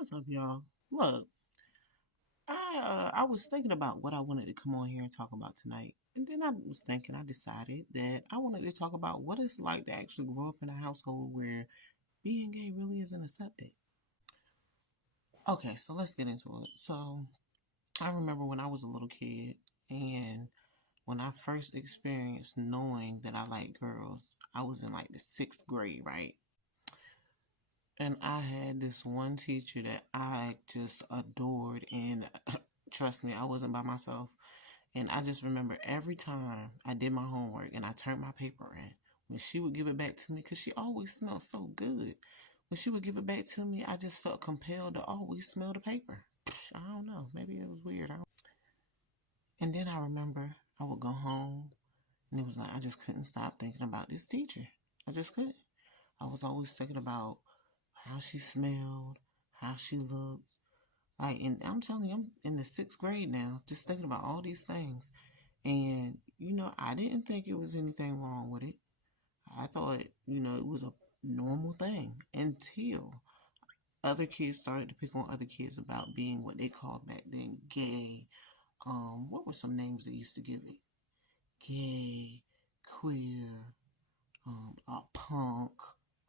What's up, y'all? Look, I was thinking about what I wanted to come on here and talk about tonight, and then I decided that I wanted to talk about what it's like to actually grow up in a household where being gay really isn't accepted. Okay, so let's get into it. So I remember when I was a little kid, and when I first experienced knowing that I like girls, I was in like the sixth grade, right? And I had this one teacher that I just adored, and trust me, I wasn't by myself. And I just remember every time I did my homework and I turned my paper in, when she would give it back to me, because she always smelled so good. When she would give it back to me, I just felt compelled to always smell the paper. I don't know. Maybe it was weird. And then I remember I would go home and it was like I just couldn't stop thinking about this teacher. I just couldn't. I was always thinking about how she smelled, how she looked. Like, and I'm telling you, I'm in the sixth grade now, just thinking about all these things. And, I didn't think it was anything wrong with it. I thought, it was a normal thing until other kids started to pick on other kids about being what they called back then gay. What were some names they used to give it? Gay, queer, a punk,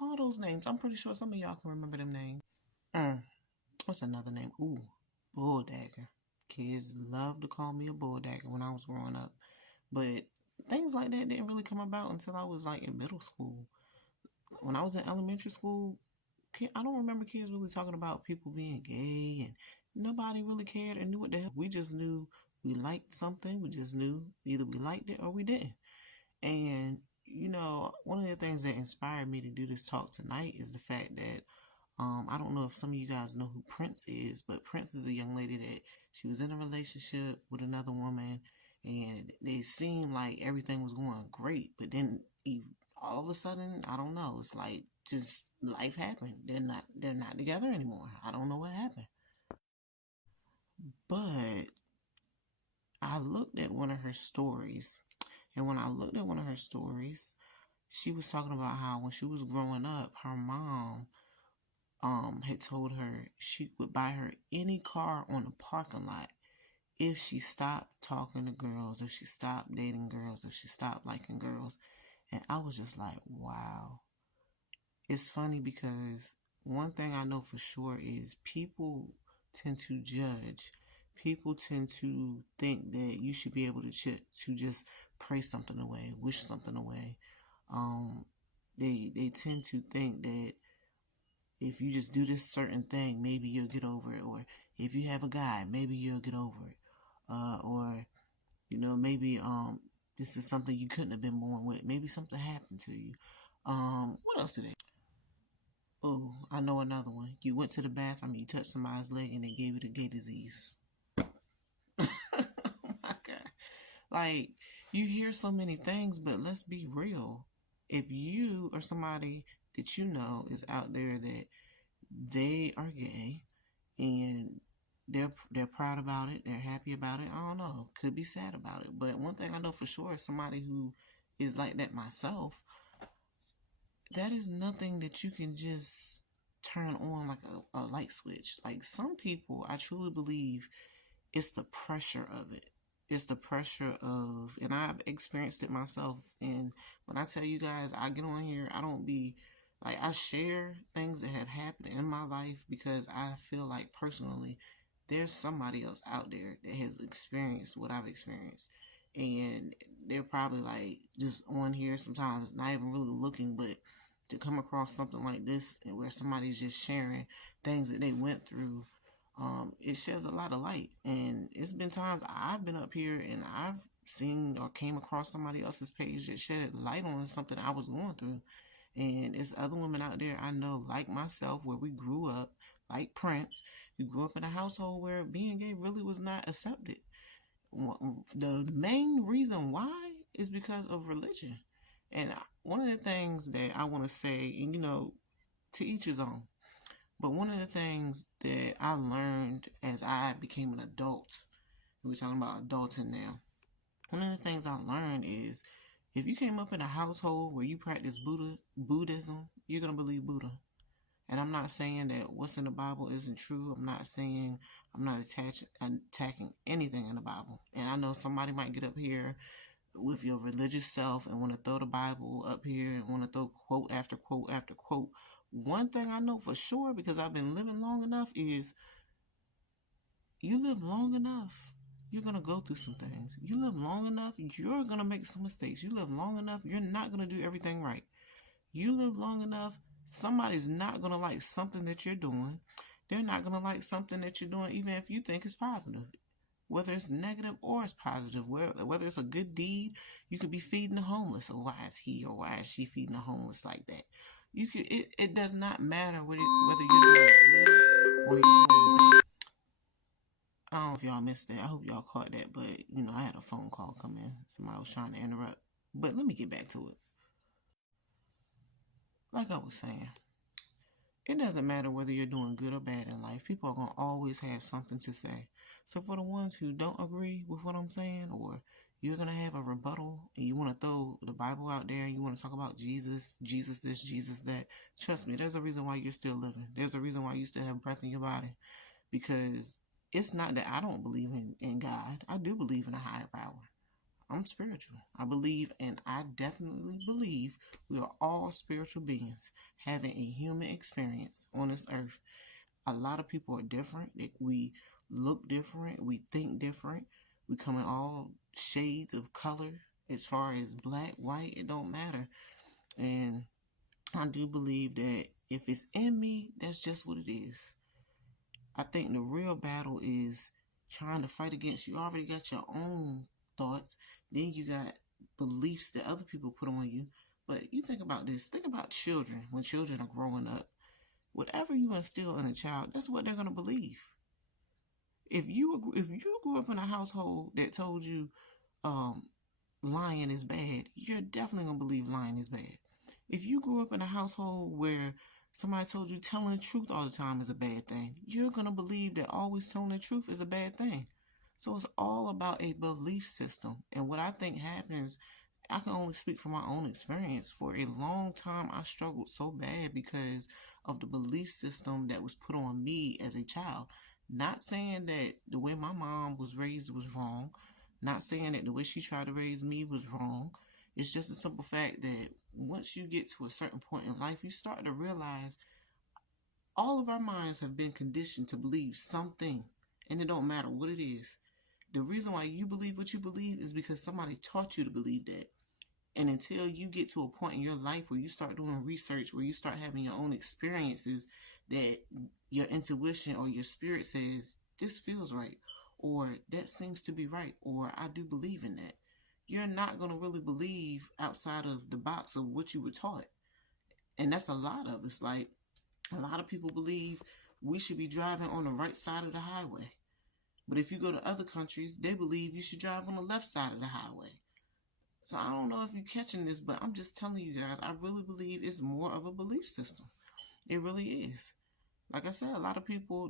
all those names. I'm pretty sure some of y'all can remember them names. Mm, what's another name? Ooh, bulldagger. Kids loved to call me a bulldagger when I was growing up. But things like that didn't really come about until I was like in middle school. When I was in elementary school, I don't remember kids really talking about people being gay, and nobody really cared and knew what the hell. We just knew we liked something. We just knew either we liked it or we didn't. And, one of the things that inspired me to do this talk tonight is the fact that I don't know if some of you guys know who Prince is, but Prince is a young lady that she was in a relationship with another woman, and they seemed like everything was going great, but then all of a sudden, I don't know. It's like just life happened. They're not together anymore. I don't know what happened, but I looked at one of her stories, and when I looked at one of her stories, she was talking about how when she was growing up, her mom had told her she would buy her any car on the parking lot if she stopped talking to girls, if she stopped dating girls, if she stopped liking girls. And I was just like, wow. It's funny because one thing I know for sure is people tend to judge. People tend to think that you should be able to just pray something away, wish something away. Um, they tend to think that if you just do this certain thing, maybe you'll get over it. Or if you have a guy, maybe you'll get over it. Or maybe this is something you couldn't have been born with. Maybe something happened to you. What else did they? Oh, I know another one. You went to the bathroom, you touched somebody's leg, and they gave you the gay disease. Oh my God. Like, you hear so many things, but let's be real. If you or somebody that you know is out there that they are gay and they're proud about it, they're happy about it, I don't know, could be sad about it. But one thing I know for sure is somebody who is like that myself, that is nothing that you can just turn on like a light switch. Like some people, I truly believe it's the pressure of it. It's the pressure of, and I've experienced it myself. And when I tell you guys, I get on here, I don't be like, I share things that have happened in my life because I feel like personally, there's somebody else out there that has experienced what I've experienced. And they're probably like just on here sometimes, not even really looking, but to come across something like this and where somebody's just sharing things that they went through, it sheds a lot of light. And it's been times I've been up here and I've seen or came across somebody else's page that shed light on something I was going through. And there's other women out there I know, like myself, where we grew up, like Prince, who grew up in a household where being gay really was not accepted. The main reason why is because of religion. And one of the things that I want to say, and to each his own, but one of the things that I learned as I became an adult, we're talking about adulting now, one of the things I learned is if you came up in a household where you practice Buddhism, you're going to believe Buddha. And I'm not saying that what's in the Bible isn't true. I'm not saying I'm not attacking anything in the Bible. And I know somebody might get up here with your religious self and want to throw the Bible up here and want to throw quote after quote after quote. One thing I know for sure, because I've been living long enough, is you live long enough, you're going to go through some things. You live long enough, you're going to make some mistakes. You live long enough, you're not going to do everything right. You live long enough, somebody's not going to like something that you're doing. They're not going to like something that you're doing, even if you think it's positive. Whether it's negative or it's positive, whether it's a good deed, you could be feeding the homeless. Or why is he or why is she feeding the homeless like that? It does not matter whether you're doing good or you're doing bad. I don't know if y'all missed that. I hope y'all caught that, but I had a phone call come in. Somebody was trying to interrupt. But let me get back to it. Like I was saying, it doesn't matter whether you're doing good or bad in life. People are going to always have something to say. So for the ones who don't agree with what I'm saying, or you're going to have a rebuttal and you want to throw the Bible out there and you want to talk about Jesus, Jesus this, Jesus that, trust me, there's a reason why you're still living. There's a reason why you still have breath in your body. Because it's not that I don't believe in God. I do believe in a higher power. I'm spiritual. I believe, and I definitely believe, we are all spiritual beings having a human experience on this earth. A lot of people are different. We look different. We think different. We come in all shades of color. As far as black, white, it don't matter. And I do believe that if it's in me, that's just what it is. I think the real battle is trying to fight against, you already got your own thoughts, then you got beliefs that other people put on you. But you think about this, think about children, when children are growing up. Whatever you instill in a child, that's what they're going to believe. If you grew up in a household that told you lying is bad, you're definitely going to believe lying is bad. If you grew up in a household where somebody told you telling the truth all the time is a bad thing, you're going to believe that always telling the truth is a bad thing. So it's all about a belief system. And what I think happens, I can only speak from my own experience. For a long time, I struggled so bad because of the belief system that was put on me as a child. Not saying that the way my mom was raised was wrong. Not saying that the way she tried to raise me was wrong. It's just a simple fact that once you get to a certain point in life, you start to realize all of our minds have been conditioned to believe something, and it don't matter what it is. The reason why you believe what you believe is because somebody taught you to believe that. And until you get to a point in your life where you start doing research, where you start having your own experiences, that your intuition or your spirit says, this feels right, or that seems to be right, or I do believe in that, you're not going to really believe outside of the box of what you were taught. And that's a lot of us. Like, a lot of people believe we should be driving on the right side of the highway. But if you go to other countries, they believe you should drive on the left side of the highway. So I don't know if you're catching this, but I'm just telling you guys, I really believe it's more of a belief system. It really is. Like I said, a lot of people,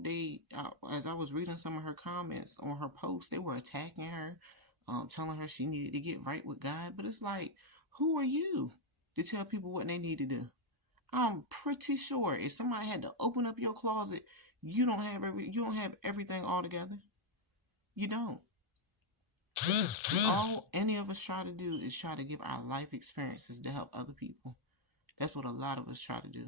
as I was reading some of her comments on her post, they were attacking her, telling her she needed to get right with God. But it's like, who are you to tell people what they need to do? I'm pretty sure if somebody had to open up your closet, you don't have everything all together. You don't. All any of us try to do is try to give our life experiences to help other people. That's what a lot of us try to do.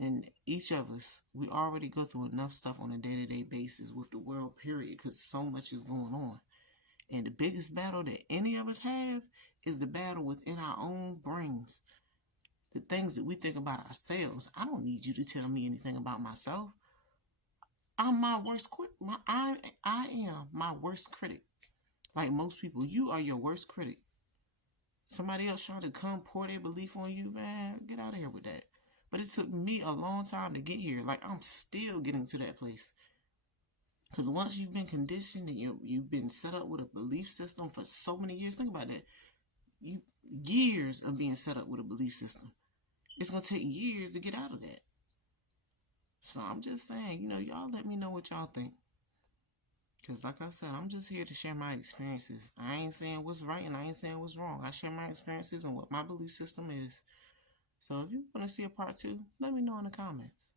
And each of us, we already go through enough stuff on a day-to-day basis with the world, period, because so much is going on. And the biggest battle that any of us have is the battle within our own brains. The things that we think about ourselves. I don't need you to tell me anything about myself. I'm my worst critic. I am my worst critic. Like most people, you are your worst critic. Somebody else trying to come pour their belief on you, man, get out of here with that. But it took me a long time to get here. Like, I'm still getting to that place. Because once you've been conditioned and you've been set up with a belief system for so many years, think about that. Years of being set up with a belief system. It's going to take years to get out of that. So I'm just saying, y'all let me know what y'all think. Because like I said, I'm just here to share my experiences. I ain't saying what's right and I ain't saying what's wrong. I share my experiences and what my belief system is. So if you want to see a part two, let me know in the comments.